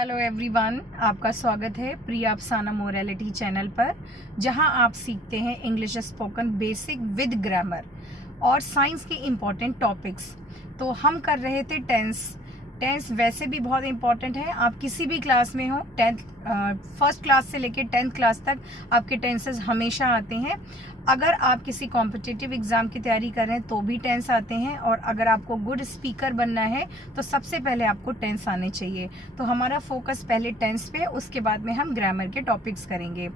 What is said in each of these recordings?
Hello everyone, आपका स्वागत है प्रिया अफसाना मोरालिटी चैनल पर, जहां आप सीखते हैं English spoken basic with grammar और साइंस के इम्पॉर्टेंट टॉपिक्स। तो हम कर रहे थे टेंस वैसे भी बहुत इंपॉर्टेंट है। आप किसी भी क्लास में हो, फर्स्ट क्लास से लेकर 10th क्लास तक आपके टेंसेस हमेशा आते हैं। अगर आप किसी कॉम्पिटिटिव एग्जाम की तैयारी कर रहे हैं तो भी टेंस आते हैं, और अगर आपको गुड स्पीकर बनना है तो सबसे पहले आपको टेंस आने चाहिए। तो हमारा फोकस पहले टेंस पे, उसके बाद में हम ग्रामर के टॉपिक्स करेंगे।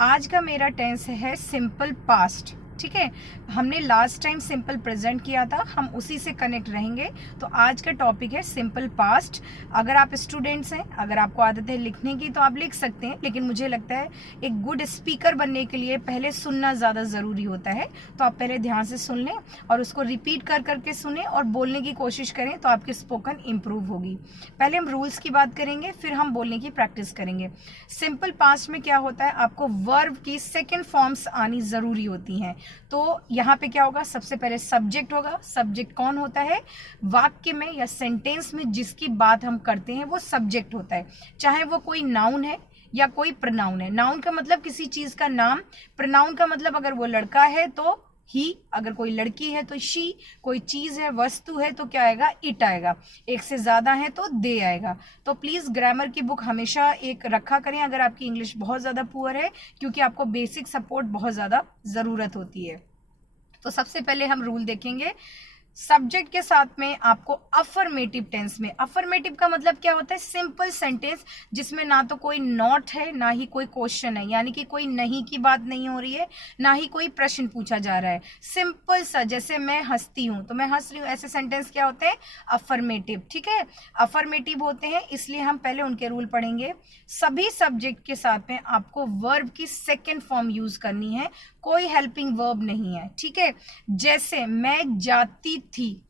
आज का मेरा टेंस है सिंपल पास्ट। ठीक है, हमने लास्ट टाइम सिंपल प्रेजेंट किया था, हम उसी से कनेक्ट रहेंगे। तो आज का टॉपिक है सिंपल पास्ट। अगर आप स्टूडेंट्स हैं, अगर आपको आदत है लिखने की तो आप लिख सकते हैं, लेकिन मुझे लगता है एक गुड स्पीकर बनने के लिए पहले सुनना ज़्यादा ज़रूरी होता है। तो आप पहले ध्यान से सुन लें और उसको रिपीट कर करके सुने और बोलने की कोशिश करें, तो आपकी स्पोकन इम्प्रूव होगी। पहले हम रूल्स की बात करेंगे, फिर हम बोलने की प्रैक्टिस करेंगे। सिंपल पास्ट में क्या होता है, आपको वर्ब की सेकेंड फॉर्म्स आनी ज़रूरी होती हैं। तो यहाँ पे क्या होगा, सबसे पहले सब्जेक्ट होगा। सब्जेक्ट कौन होता है, वाक्य में या सेंटेंस में जिसकी बात हम करते हैं वो सब्जेक्ट होता है, चाहे वो कोई नाउन है या कोई प्रोनाउन है। नाउन का मतलब किसी चीज का नाम, प्रोनाउन का मतलब अगर वो लड़का है तो ही, अगर कोई लड़की है तो शी, कोई चीज है, वस्तु है तो क्या आएगा, इट आएगा, एक से ज्यादा है तो दे आएगा। तो प्लीज ग्रामर की बुक हमेशा एक रखा करें अगर आपकी इंग्लिश बहुत ज्यादा पुअर है, क्योंकि आपको बेसिक सपोर्ट बहुत ज्यादा जरूरत होती है। तो सबसे पहले हम रूल देखेंगे। सब्जेक्ट के साथ में आपको अफर्मेटिव टेंस में, अफर्मेटिव का मतलब क्या होता है, सिंपल सेंटेंस जिसमें ना तो कोई नॉट है ना ही कोई क्वेश्चन है, यानी कि कोई नहीं की बात नहीं हो रही है, ना ही कोई प्रश्न पूछा जा रहा है। सिंपल सा, जैसे मैं हंसती हूं तो मैं हंस रही हूं, ऐसे सेंटेंस क्या होते हैं, अफर्मेटिव। ठीक है, अफर्मेटिव होते हैं, इसलिए हम पहले उनके रूल पढ़ेंगे। सभी सब्जेक्ट के साथ में आपको वर्ब की सेकेंड फॉर्म यूज करनी है, कोई हेल्पिंग वर्ब नहीं है। ठीक है, जैसे मैं जाती थी।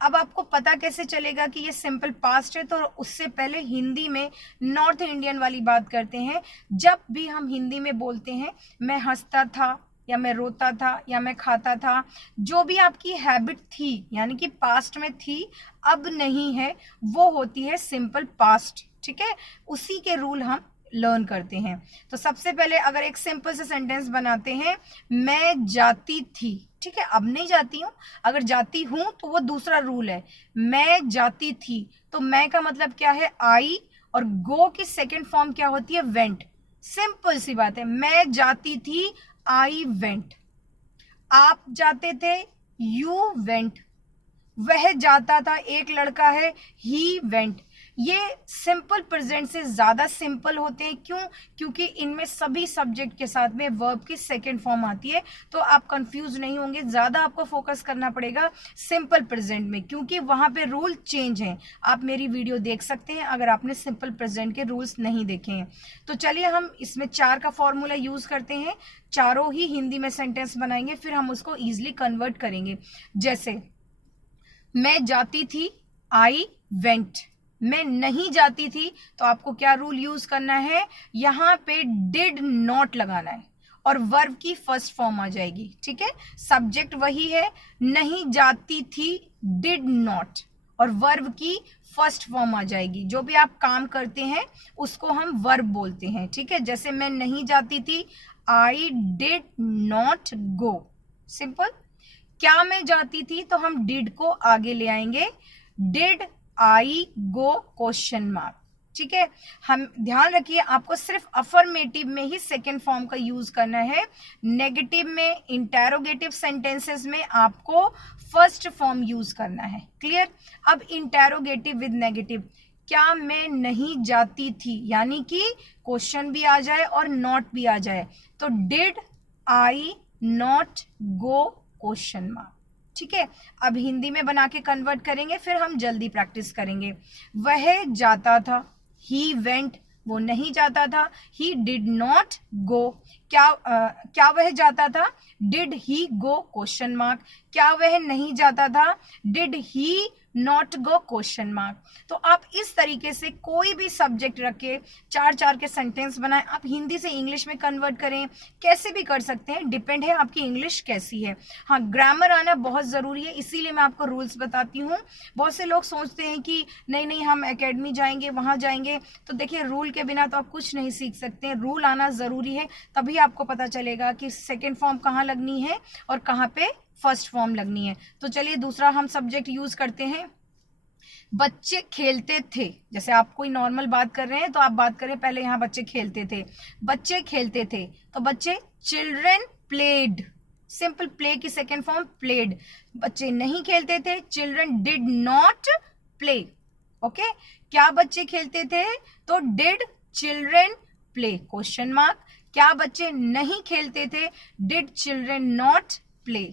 अब आपको पता कैसे चलेगा कि ये सिंपल पास्ट है, तो उससे पहले हिंदी में नॉर्थ इंडियन वाली बात करते हैं। जब भी हम हिंदी में बोलते हैं मैं हंसता था या मैं रोता था या मैं खाता था, जो भी आपकी हैबिट थी यानी कि पास्ट में थी अब नहीं है, वो होती है सिंपल पास्ट। ठीक है, उसी के रूल हम लर्न करते हैं। तो सबसे पहले अगर एक सिंपल से सेंटेंस बनाते हैं, मैं जाती थी। ठीक है, अब नहीं जाती हूं, अगर जाती हूं तो वो दूसरा रूल है। मैं जाती थी, तो मैं का मतलब क्या है, आई, और गो की सेकेंड फॉर्म क्या होती है, वेंट। सिंपल सी बात है, मैं जाती थी, आई वेंट। आप जाते थे, यू वेंट। वह जाता था, एक लड़का है, ही वेंट। ये सिंपल प्रेजेंट से ज्यादा सिंपल होते हैं। क्यों? क्योंकि इनमें सभी सब्जेक्ट के साथ में वर्ब की सेकेंड फॉर्म आती है। तो आप कंफ्यूज नहीं होंगे, ज्यादा आपको फोकस करना पड़ेगा सिंपल प्रेजेंट में, क्योंकि वहां पे रूल चेंज हैं। आप मेरी वीडियो देख सकते हैं अगर आपने सिंपल प्रेजेंट के रूल्स नहीं देखे हैं। तो चलिए हम इसमें 4 का फॉर्मूला यूज करते हैं, चारों ही हिंदी में सेंटेंस बनाएंगे, फिर हम उसको ईजिली कन्वर्ट करेंगे। जैसे मैं जाती थी, आई वेंट। मैं नहीं जाती थी, तो आपको क्या रूल यूज करना है, यहां पे डिड नॉट लगाना है और वर्ब की फर्स्ट फॉर्म आ जाएगी। ठीक है, सब्जेक्ट वही है, नहीं जाती थी, डिड नॉट, और वर्ब की फर्स्ट फॉर्म आ जाएगी। जो भी आप काम करते हैं उसको हम वर्ब बोलते हैं। ठीक है, जैसे मैं नहीं जाती थी, I did not go. Simple. क्या मैं जाती थी, तो हम डिड को आगे ले आएंगे, did I go question mark. ठीक है, हम ध्यान रखिए आपको सिर्फ अफर्मेटिव में ही सेकेंड फॉर्म का यूज करना है। नेगेटिव में, इंटेरोगेटिव सेंटेंसेस में आपको फर्स्ट फॉर्म यूज करना है। क्लियर? अब इंटेरोगेटिव विद नेगेटिव, क्या मैं नहीं जाती थी, यानी कि क्वेश्चन भी आ जाए और नॉट भी आ जाए, तो did I not go question mark. ठीक है, अब हिंदी में बना के कन्वर्ट करेंगे, फिर हम जल्दी प्रैक्टिस करेंगे। वह जाता था, ही वेंट, वो नहीं जाता था, ही डिड नॉट गो। क्या वह जाता था? Did he go question mark. क्या वह नहीं जाता था? Did he not go question mark. तो आप इस तरीके से कोई भी सब्जेक्ट रख के 4-4 के सेंटेंस बनाएं। आप हिंदी से इंग्लिश में कन्वर्ट करें, कैसे भी कर सकते हैं, डिपेंड है आपकी इंग्लिश कैसी है। हाँ, ग्रामर आना बहुत ज़रूरी है, इसीलिए मैं आपको रूल्स बताती हूँ। बहुत से लोग सोचते हैं कि नहीं नहीं हम एकेडमी जाएंगे, वहाँ जाएंगे, तो देखिए रूल के बिना तो आप कुछ नहीं सीख सकते। रूल आना ज़रूरी है, तभी आपको पता चलेगा कि सेकेंड फॉर्म कहाँ लगनी है और कहाँ पे फर्स्ट फॉर्म लगनी है। तो चलिए दूसरा हम सब्जेक्ट यूज करते हैं। बच्चे खेलते थे। जैसे आप कोई नॉर्मल बात कर रहे हैं तो आप बात करें पहले, यहाँ बच्चे खेलते थे। बच्चे खेलते थे तो बच्चे चिल्ड्रन प्लेड। सिंपल प्ले की सेकेंड फॉर्म प्लेड। बच्चे नहीं खेलते थे, children did not play. Okay, क्या बच्चे खेलते थे? तो did children play question mark. क्या बच्चे नहीं खेलते थे? Did children not play.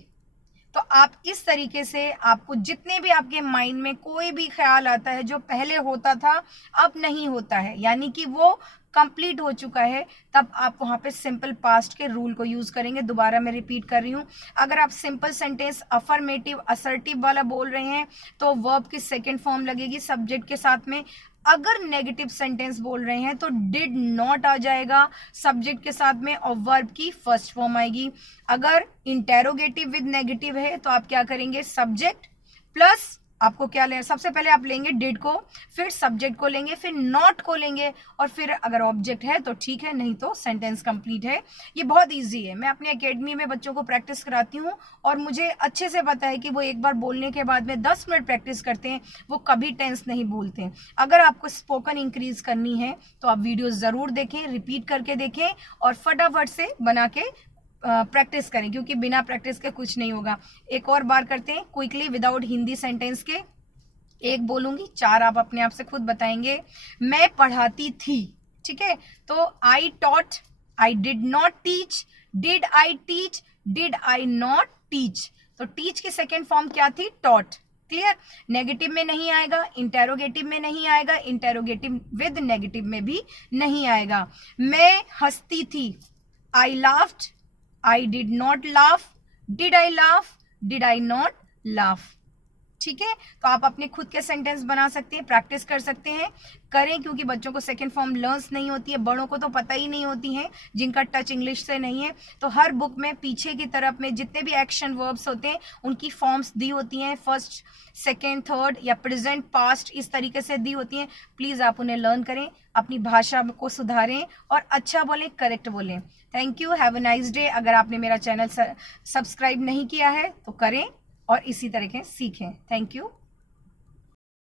तो आप इस तरीके से, आपको जितने भी आपके माइंड में कोई भी ख्याल आता है जो पहले होता था अब नहीं होता है, यानी कि वो कंप्लीट हो चुका है, तब आप वहां पे सिंपल पास्ट के रूल को यूज करेंगे। दोबारा मैं रिपीट कर रही हूं, अगर आप सिंपल सेंटेंस अफर्मेटिव असर्टिव वाला बोल रहे हैं तो वर्ब की सेकेंड फॉर्म लगेगी सब्जेक्ट के साथ में। अगर नेगेटिव सेंटेंस बोल रहे हैं तो डिड नॉट आ जाएगा सब्जेक्ट के साथ में और वर्ब की फर्स्ट फॉर्म आएगी। अगर इंटेरोगेटिव विद नेगेटिव है तो आप क्या करेंगे? सब्जेक्ट प्लस आपको क्या लें, सबसे पहले आप लेंगे डिड को, फिर सब्जेक्ट को लेंगे, फिर नॉट को लेंगे, और फिर अगर ऑब्जेक्ट है तो ठीक है, नहीं तो सेंटेंस कंप्लीट है। ये बहुत इजी है, मैं अपनी एकेडमी में बच्चों को प्रैक्टिस कराती हूँ और मुझे अच्छे से पता है कि वो एक बार बोलने के बाद में 10 मिनट प्रैक्टिस करते हैं, वो कभी टेंस नहीं भूलते। अगर आपको स्पोकन इंक्रीज करनी है तो आप वीडियो जरूर देखें, रिपीट करके देखें और फटाफट से बना के प्रैक्टिस करें, क्योंकि बिना प्रैक्टिस के कुछ नहीं होगा। एक और बार करते हैं क्विकली विदाउट हिंदी सेंटेंस के। एक बोलूंगी, 4 आप अपने आप से खुद बताएंगे। मैं पढ़ाती थी, ठीक है, तो I taught, I did not teach, did I teach, did I not teach. तो टीच की सेकेंड फॉर्म क्या थी? टॉट। क्लियर? नेगेटिव में नहीं आएगा, इंटेरोगेटिव में नहीं आएगा, इंटेरोगेटिव विद नेगेटिव में भी नहीं आएगा। मैं हंसती थी, आई laughed, I did not laugh, did I laugh, did I not laugh। ठीक है, तो आप अपने खुद के सेंटेंस बना सकते हैं, प्रैक्टिस कर सकते हैं, करें, क्योंकि बच्चों को सेकंड फॉर्म लर्न्स नहीं होती है, बड़ों को तो पता ही नहीं होती है जिनका टच इंग्लिश से नहीं है। तो हर बुक में पीछे की तरफ में जितने भी एक्शन वर्ब्स होते हैं उनकी फॉर्म्स दी होती हैं, फर्स्ट, सेकेंड, थर्ड या प्रेजेंट, पास्ट, इस तरीके से दी होती हैं। प्लीज आप उन्हें लर्न करें, अपनी भाषा को सुधारें और अच्छा बोलें, करेक्ट बोलें। Thank you, have a nice day. अगर आपने मेरा चैनल सब्सक्राइब नहीं किया है तो करें और इसी तरह के सीखें। Thank you.